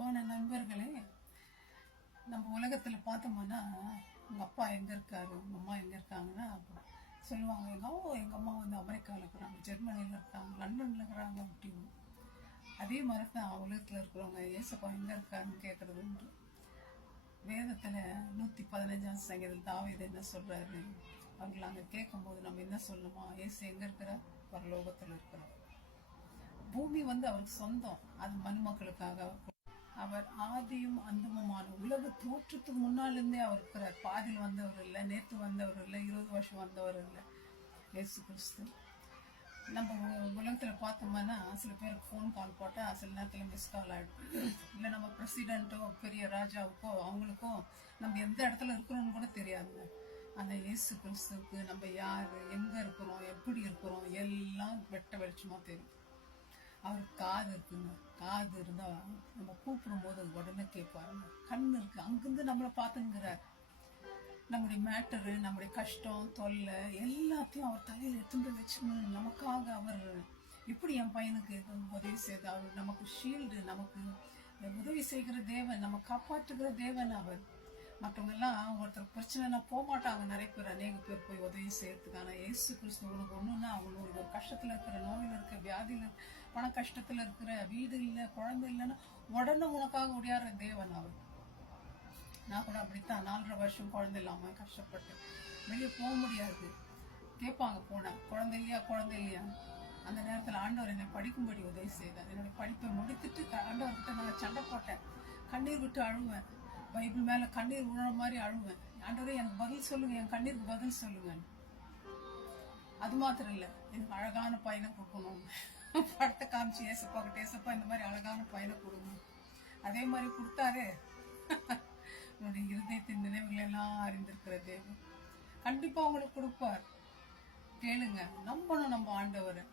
அன்பான நண்பர்களே, நம்ம உலகத்தில் பார்த்தோம்னா உங்கள் அப்பா எங்கே இருக்காரு, உங்கள் அம்மா எங்கே இருக்காங்கன்னா சொல்லுவாங்க, எங்கள் அம்மா வந்து அமெரிக்காவில் இருக்கிறாங்க, ஜெர்மனியில் இருக்காங்க, லண்டனில் இருக்கிறாங்க அப்படின்னு. அதே மாதிரி தான் உலகத்தில் இருக்கிறவங்க ஏசப்பா எங்கே இருக்காருன்னு கேட்குறது உண்டு. வேதத்தில் 115ஆம் சங்கீதத்தில் தாவீது என்ன சொல்கிறாரு, அவங்களை அங்கே கேட்கும்போது நம்ம என்ன சொல்லணுமா, ஏசு எங்கே இருக்கிற, பரலோகத்தில் இருக்கிறோம். பூமி வந்து அவருக்கு சொந்தம், அது மனுமக்களுக்காக. அவர் ஆதியும் அந்தமுமான உலக தோற்றத்துக்கு முன்னால் இருந்தே அவர் இருக்கிறார். பாதியில் வந்தவர் இல்லை, நேற்று வந்தவர் இல்லை, 20 வருஷம் வந்தவர் இல்லை, இயேசு கிறிஸ்து. நம்ம உலகத்தில் பார்த்தோம்னா சில பேருக்கு ஃபோன் கால் போட்டால் சில நேரத்தில் மிஸ் கால் ஆகிடும். இல்லை நம்ம பிரசிடென்ட்டோ பெரிய ராஜாவுக்கோ அவங்களுக்கோ நம்ம எந்த இடத்துல இருக்கிறோம்னு கூட தெரியாதுங்க. அந்த இயேசு கிறிஸ்துவுக்கு நம்ம யார், எங்கே இருக்கிறோம், எப்படி இருக்கிறோம் எல்லாம் வெட்ட வெளிச்சமாக தெரியும். அவருக்கு காது இருக்குங்க, காது இருந்தால் நம்ம கூப்பிடும் போது உடனே கேட்பாருங்க. கண் இருக்கு, அங்கிருந்து நம்மளை பார்த்துங்கிறார். நம்முடைய மேட்டரு, நம்முடைய கஷ்டம் தொல்லை எல்லாத்தையும் அவர் தலையில் எடுத்துட்டு வச்சுக்கணும் நமக்காக. அவர் எப்படி என் பையனுக்கு உதவி செய்து, அவர் நமக்கு ஷீல்டு, நமக்கு உதவி செய்கிற தேவன், நம்ம காப்பாற்றுகிற தேவன் அவர். மற்றவங்க எல்லாம் ஒருத்தர் பிரச்சனைனா போக மாட்டாங்க, நிறைய பேர் அநேக பேர் போய் உதவி செய்யறதுக்கு. ஆனால் ஏசு கிறிஸ்து உனக்கு ஒன்றுன்னா அவங்களுக்கு ஒரு கஷ்டத்தில் இருக்கிற, நோயில் இருக்கிற, வியாதியில், பண கஷ்டத்தில் இருக்கிற, வீடு இல்லை, குழந்தை இல்லைன்னா உடனே உனக்காக உடையாற தேவன் அவர். நான் கூட அப்படித்தான் 4.5 வருஷம் குழந்தை இல்லாமல் கஷ்டப்பட்டு வெளியே போக முடியாது. கேட்பாங்க போனேன், குழந்தை இல்லையா, குழந்தை இல்லையா. அந்த நேரத்தில் ஆண்டவர் என்னை படிக்கும்படி உதவி செய்தார். என்னுடைய படிப்பை முடித்துட்டு ஆண்டவர்கிட்ட நான் சண்டை போட்டேன், கண்ணீர் விட்டு அழுவேன், பைபிள் மேலே கண்ணீர் விழுற மாதிரி அழுவேன். ஆண்டவரே எனக்கு பதில் சொல்லுங்க, என் கண்ணீருக்கு பதில் சொல்லுங்க. அது மாத்திரம் இல்லை, எனக்கு அழகான பையனை கொடுக்கணும். படத்தை காமிச்சு ஏசப்பா கிட்ட, ஏசப்பா இந்த மாதிரி அழகான பையனை கொடுக்கணும். அதே மாதிரி கொடுத்தாரு. உன்னுடைய இருதயத்தின் நினைவுகள் எல்லாம் அறிந்திருக்கிற தேவன் கண்டிப்பா உங்களுக்கு கொடுப்பார். கேளுங்க, நம்பணும் நம்ம ஆண்டவரை.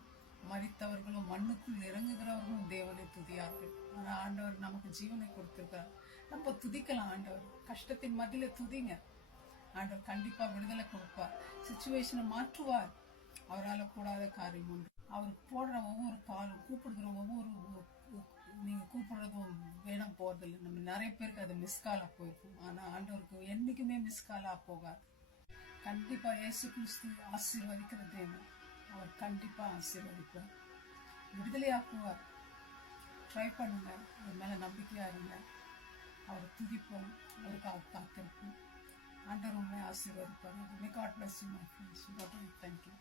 மரித்தவர்களும் மண்ணுக்குள் இறங்குகிறவர்களும் தேவனை துதியார்கள். ஆனா ஆண்டவர் நமக்கு ஜீவனை கொடுத்திருக்கிறார், நம்ம துதிக்கலாம். ஆண்டவர் கஷ்டத்தின் மத்தியில துதிங்க, ஆண்டவர் கண்டிப்பா விடுதலை கொடுப்பார், சிச்சுவேஷனை மாற்றுவார். அவரால் கூடாத காரியம் உண்டு. அவர் போடுற ஒவ்வொரு காலம், கூப்பிடுகிற ஒவ்வொரு நீங்க கூப்பிடுறதும் வேணாம் போறதில்லை. நம்ம நிறைய பேருக்கு அது மிஸ்காலா போயிருக்கும். ஆனா ஆண்டவருக்கு என்னைக்குமே மிஸ்காலா போகாது. கண்டிப்பா இயேசு கிறிஸ்து ஆசீர்வதிக்கிற தேவன், அவர் கண்டிப்பா ஆசீர்வதிப்பார், விடுதலையாக்குவார். ட்ரை பண்ணுங்க, அவர் மேல நம்பிக்கையா இருங்க, அவரை துதிப்போம், அவருக்காக காத்திருப்போம். ஆண்டவர் உண்மை ஆசீர்வதிப்பார். God bless you my friends. God bless you. Thank you.